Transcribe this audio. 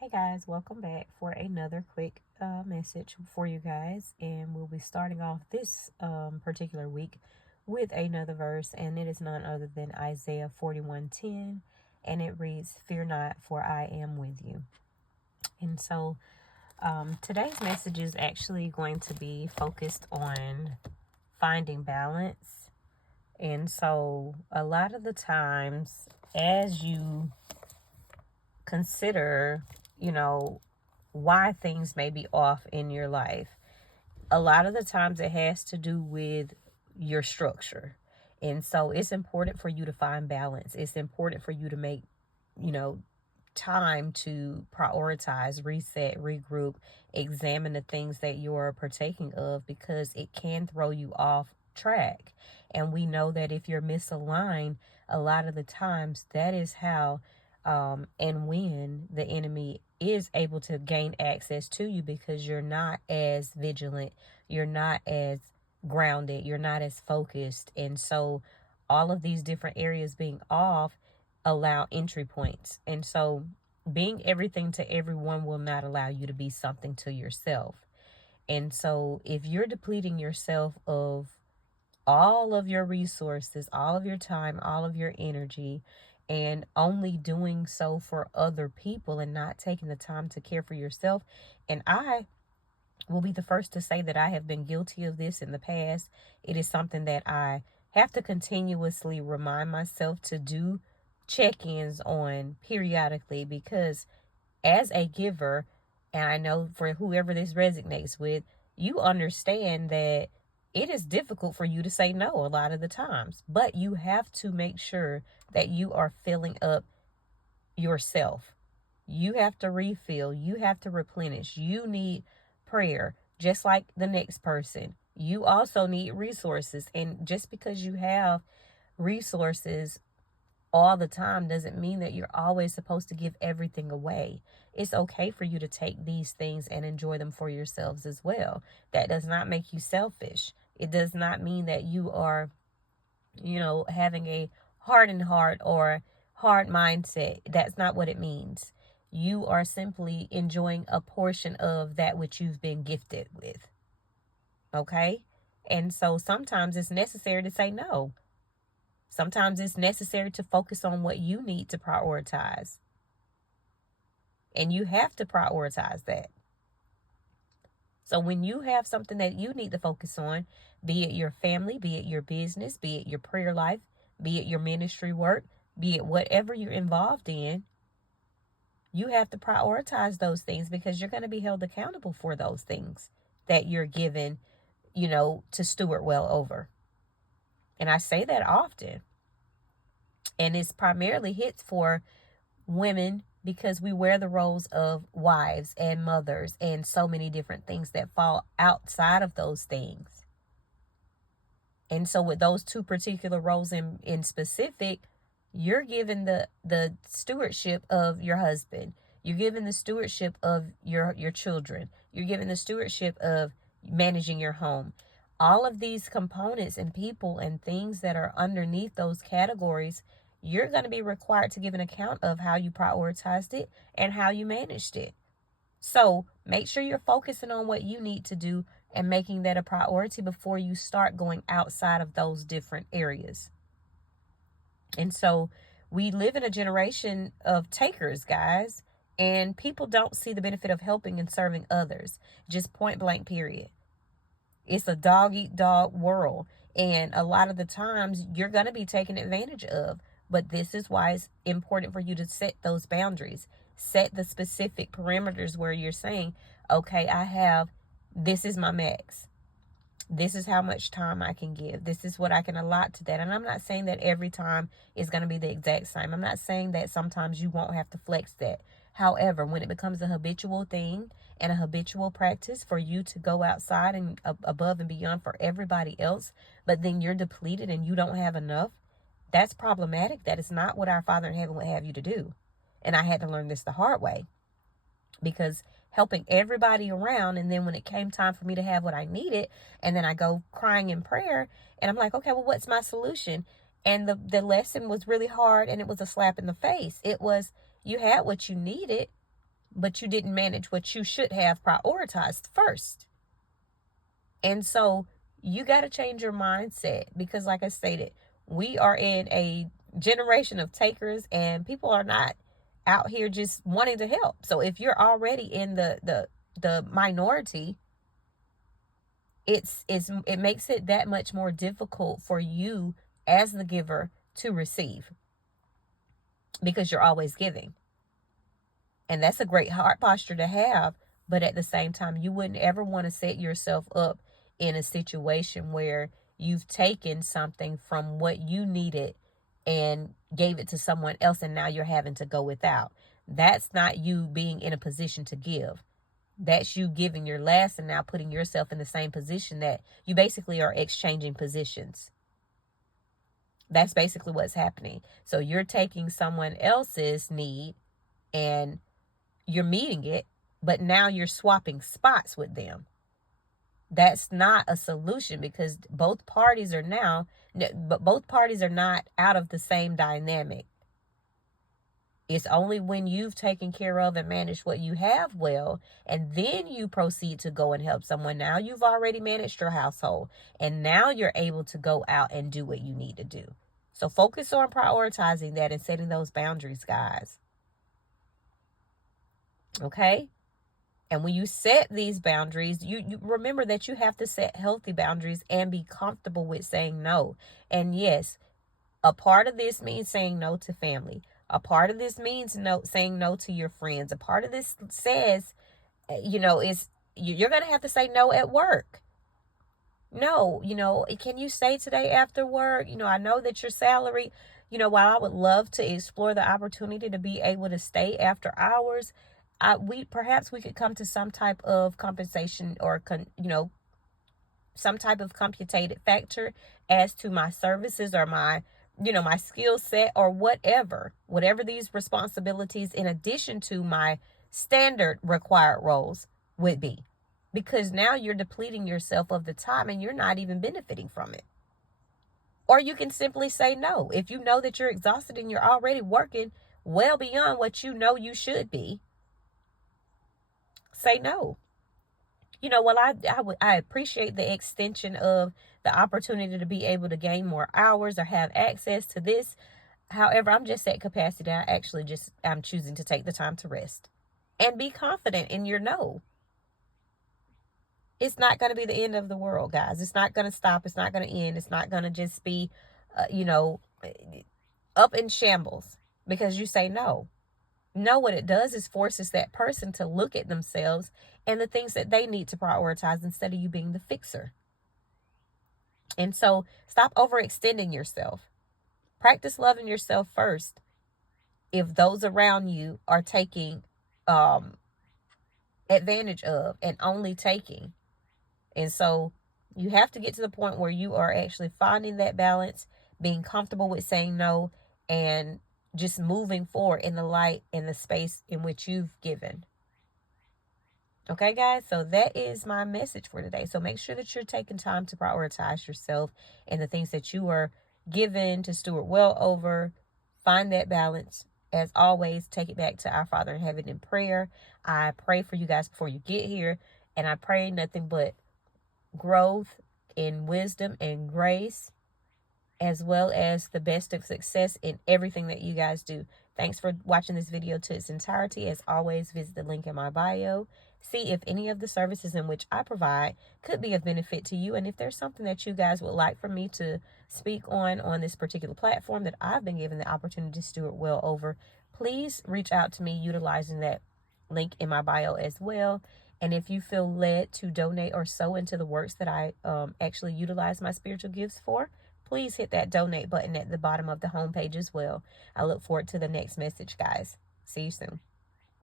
Hey guys, welcome back for another quick message for you guys. And we'll be starting off this particular week with another verse, and it is none other than Isaiah 41:10. And it reads, "Fear not, for I am with you." And so today's message is actually going to be focused on finding balance. And so a lot of the times, as you consider, you know, why things may be off in your life, a lot of the times it has to do with your structure. And so it's important for you to find balance. It's important for you to make, you know, time to prioritize, reset, regroup, examine the things that you're partaking of, because it can throw you off track. And we know that if you're misaligned, a lot of the times that is how and when the enemy is able to gain access to you, because you're not as vigilant, you're not as grounded, you're not as focused. And so all of these different areas being off allow entry points. And so being everything to everyone will not allow you to be something to yourself. And so if you're depleting yourself of all of your resources, all of your time, all of your energy, and only doing so for other people and not taking the time to care for yourself. And I will be the first to say that I have been guilty of this in the past. It is something that I have to continuously remind myself to do check-ins on periodically, because as a giver, and I know for whoever this resonates with, you understand that it is difficult for you to say no a lot of the times, but you have to make sure that you are filling up yourself. You have to refill, you have to replenish. You need prayer just like the next person. You also need resources. And just because you have resources all the time doesn't mean that you're always supposed to give everything away. It's okay for you to take these things and enjoy them for yourselves as well. That does not make you selfish. It does not mean that you are, having a hardened heart or hard mindset. That's not what it means. You are simply enjoying a portion of that which you've been gifted with. Okay? And so sometimes it's necessary to say no. Sometimes it's necessary to focus on what you need to prioritize. And you have to prioritize that. So when you have something that you need to focus on, be it your family, be it your business, be it your prayer life, be it your ministry work, be it whatever you're involved in, you have to prioritize those things, because you're going to be held accountable for those things that you're given, to steward well over. And I say that often. And it's primarily hits for women, because we wear the roles of wives and mothers and so many different things that fall outside of those things. And so with those two particular roles in specific, you're given the stewardship of your husband. You're given the stewardship of your children. You're given the stewardship of managing your home. All of these components and people and things that are underneath those categories, you're going to be required to give an account of how you prioritized it and how you managed it. So make sure you're focusing on what you need to do and making that a priority before you start going outside of those different areas. And so we live in a generation of takers, guys, and people don't see the benefit of helping and serving others. Just point blank, period. It's a dog eat dog world. And a lot of the times you're going to be taken advantage of. But this is why it's important for you to set those boundaries. Set the specific parameters where you're saying, okay, this is my max. This is how much time I can give. This is what I can allot to that. And I'm not saying that every time is going to be the exact same. I'm not saying that sometimes you won't have to flex that. However, when it becomes a habitual thing and a habitual practice for you to go outside and above and beyond for everybody else, but then you're depleted and you don't have enough, that's problematic. That is not what our Father in heaven would have you to do. And I had to learn this the hard way, because helping everybody around, and then when it came time for me to have what I needed, and then I go crying in prayer, and I'm like, okay, well, what's my solution? And the lesson was really hard, and it was a slap in the face. It was, you had what you needed, but you didn't manage what you should have prioritized first. And so you got to change your mindset, because like I stated, we are in a generation of takers, and people are not out here just wanting to help. So if you're already in the minority, it makes it that much more difficult for you as the giver to receive, because you're always giving. And that's a great heart posture to have. But at the same time, you wouldn't ever want to set yourself up in a situation where you've taken something from what you needed and gave it to someone else, and now you're having to go without. That's not you being in a position to give. That's you giving your last and now putting yourself in the same position that you basically are exchanging positions. That's basically what's happening. So you're taking someone else's need and you're meeting it, but now you're swapping spots with them. That's not a solution, because both parties are not out of the same dynamic. It's only when you've taken care of and managed what you have well, and then you proceed to go and help someone. Now you've already managed your household, and now you're able to go out and do what you need to do. So focus on prioritizing that and setting those boundaries, guys. Okay? And when you set these boundaries, you remember that you have to set healthy boundaries and be comfortable with saying no. And yes, a part of this means saying no to family. A part of this means saying no to your friends. A part of this says, is you're going to have to say no at work. No, can you stay today after work? I know that your salary, while I would love to explore the opportunity to be able to stay after hours, we could come to some type of compensation, or some type of computated factor as to my services, or my my skill set, or whatever these responsibilities in addition to my standard required roles would be, because now you're depleting yourself of the time and you're not even benefiting from it. Or you can simply say no. If you know that you're exhausted and you're already working well beyond what you know you should be, say no. I appreciate the extension of the opportunity to be able to gain more hours or have access to this. However, I'm just at capacity. I'm choosing to take the time to rest and be confident in your no. It's not going to be the end of the world, guys. It's not going to stop. It's not going to end. It's not going to just be, up in shambles because you say no. No, what it does is forces that person to look at themselves and the things that they need to prioritize instead of you being the fixer. And so stop overextending yourself. Practice loving yourself first. If those around you are taking advantage of and only taking. And so you have to get to the point where you are actually finding that balance, being comfortable with saying no, and just moving forward in the light, in the space in which you've given. Okay, guys, so that is my message for today. So make sure that you're taking time to prioritize yourself and the things that you are given to steward well over. Find that balance. As always, take it back to our Father in heaven in prayer. I pray for you guys before you get here, and I pray nothing but growth in wisdom and grace, as well as the best of success in everything that you guys do. Thanks for watching this video to its entirety. As always, visit the link in my bio. See if any of the services in which I provide could be of benefit to you. And if there's something that you guys would like for me to speak on this particular platform that I've been given the opportunity to steward well over, please reach out to me utilizing that link in my bio as well. And if you feel led to donate or sow into the works that I actually utilize my spiritual gifts for, please hit that donate button at the bottom of the homepage as well. I look forward to the next message, guys. See you soon.